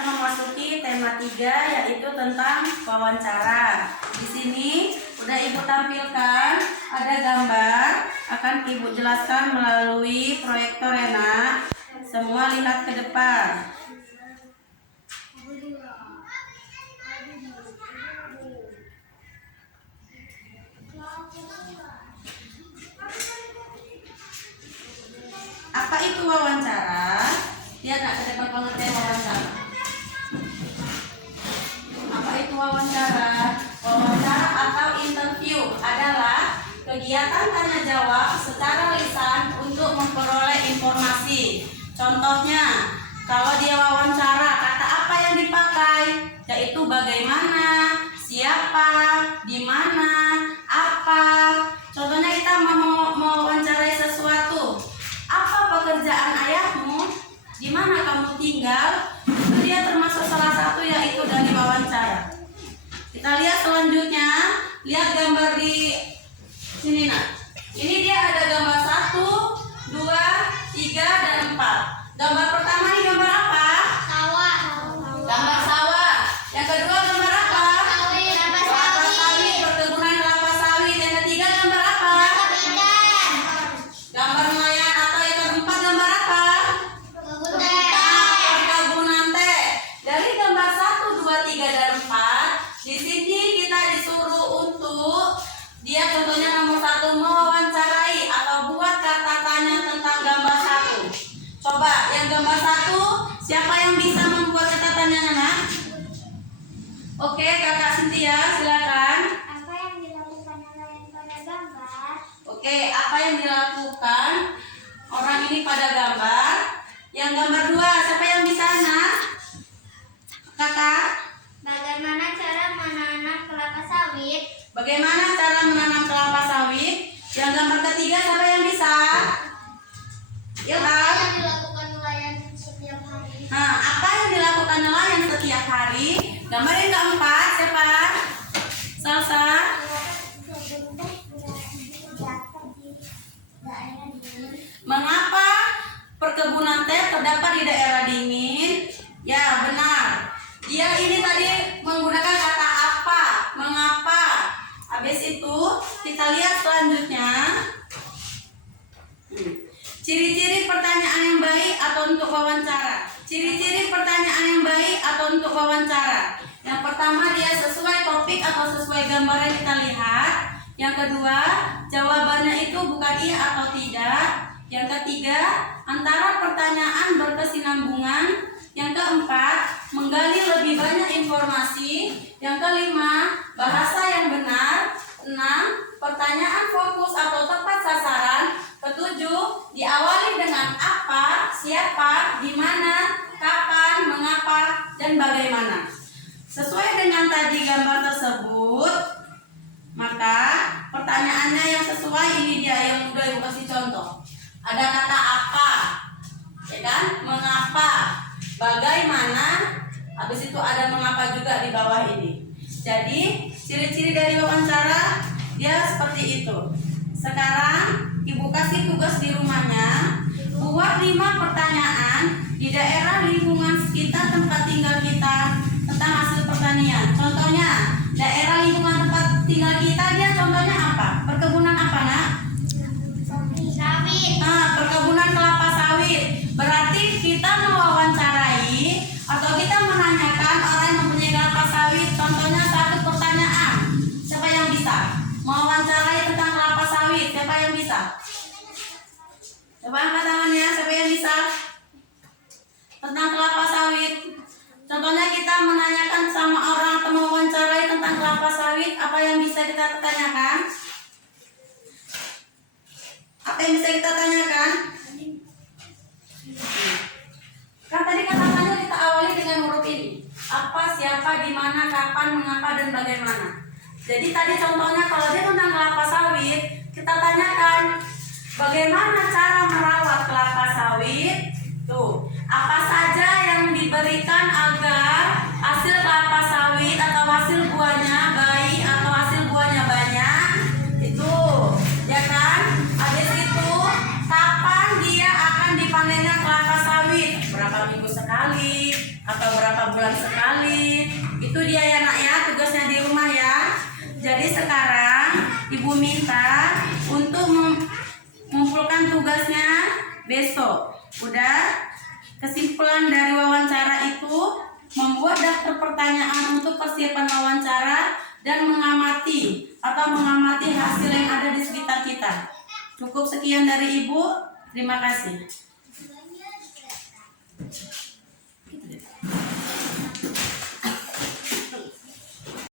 akan memasuki tema 3 yaitu tentang wawancara. Di sini udah Ibu tampilkan ada gambar, akan Ibu jelaskan melalui proyektor ya Nak. Semua lihat ke depan. Apa itu wawancara? Lihat Nak ke depan pengertian wawancara. Apa itu wawancara? Wawancara atau interview adalah kegiatan tanya jawab secara lisan untuk memperoleh informasi. Contohnya, kalau dia wawancara, kata apa yang dipakai? Yaitu bagaimana, siapa, di mana, apa. Contohnya kita mau mewawancarai sesuatu. Apa pekerjaan ayahmu? Di mana kamu tinggal? Itu dia termasuk salah satu yaitu dari wawancara. Kita lihat selanjutnya, lihat gambar di sini Nak. Ini dia ada gambar 1, 2, 3, dan 4. Gambar pertama ini gambar apa? Sawah. Gambar sawah. Yang kedua gambar apa? Sawit. Kelapa sawit, perkebunan kelapa sawit. Yang ketiga gambar apa? Ikan. Gambar nelayan. Atau yang keempat gambar apa? Kebun teh. Perkebunan teh. Dari gambar 1, 2, 3, dan 4, di sini kita disuruh untuk dia contohnya nomor 1 mewawancarai atau buat kata tanya tentang gambar 1. Coba yang gambar 1, siapa yang bisa membuat kata tanya Nak? Oke, Kakak Cynthia silakan. Apa yang dilakukan nelayan pada gambar? Oke, apa yang dilakukan orang ini pada gambar? Yang gambar 2, siapa yang bisa Nak? Kakak? Bagaimana cara menanam kelapa sawit? Bagaimana cara menanam kelapa sawit? Yang gambar ketiga siapa yang bisa? Ilham. Yang dilakukan nelayan setiap hari? Nah, apa yang dilakukan nelayan setiap hari? Gambar yang keempat siapa? Salsa. Kebun teh terdapat di daerah dingin. Mengapa perkebunan teh terdapat di daerah dingin? Ya, benar. Dia ini tadi menggunakan kata apa, mengapa. Habis itu kita lihat selanjutnya. Ciri-ciri pertanyaan yang baik atau untuk wawancara. Ciri-ciri pertanyaan yang baik atau untuk wawancara. Yang pertama, dia sesuai topik atau sesuai gambar yang kita lihat. Yang kedua, jawabannya itu bukan iya atau tidak. Yang ketiga, antara pertanyaan berkesinambungan. Yang keempat, menggali lebih banyak informasi. Yang kelima, bahasa yang benar. 6, pertanyaan fokus atau tepat sasaran. Ketujuh, diawali dengan apa, siapa, di mana, kapan, mengapa, dan bagaimana. Sesuai dengan tadi gambar tersebut, maka pertanyaannya yang sesuai ini dia yang udah Ibu kasih contoh. Ada kata apa, ya kan? Mengapa, bagaimana, habis itu ada mengapa juga di bawah ini. Jadi ciri-ciri dari wawancara dia seperti itu. Sekarang Ibu kasih tugas di rumahnya, buat 5 pertanyaan di daerah lingkungan sekitar tempat tinggal kita tentang hasil pertanian. Contohnya, daerah lingkungan tempat tinggal kita dia contohnya apa? Perkebunan apa Nak? Sawit. Nah, perkebunan kelapa sawit. Berarti kita mewawancarai atau kita menanyakan orang yang mempunyai kelapa sawit. Contohnya 1 pertanyaan. Siapa yang bisa? Mewawancarai tentang kelapa sawit. Siapa yang bisa? Coba angkat tangannya. Siapa yang bisa? Tentang kelapa sawit. Contohnya kita menanyakan sama orang atau mewawancarai tentang kelapa sawit. Apa yang bisa kita tanyakan? Apa yang bisa kita tanyakan? Kan tadi kata-katanya kita awali dengan huruf ini. Apa, siapa, di mana, kapan, mengapa, dan bagaimana. Jadi tadi contohnya kalau dia tentang kelapa sawit, kita tanyakan bagaimana cara merawat kelapa sawit. Tuh, apa saja yang diberikan agar hasil kelapa sawit atau hasil buahnya baik atau hasil buahnya banyak. Itu, ya kan? Habis itu, kapan dia akan dipanennya kelapa sawit? Berapa minggu sekali atau berapa bulan sekali. Itu dia ya nak ya, tugasnya di rumah ya. Jadi sekarang ibu minta untuk mengumpulkan tugasnya besok. Udah? Kesimpulan dari wawancara itu membuat daftar pertanyaan untuk persiapan wawancara dan mengamati hasil yang ada di sekitar kita. Cukup sekian dari ibu. Terima kasih.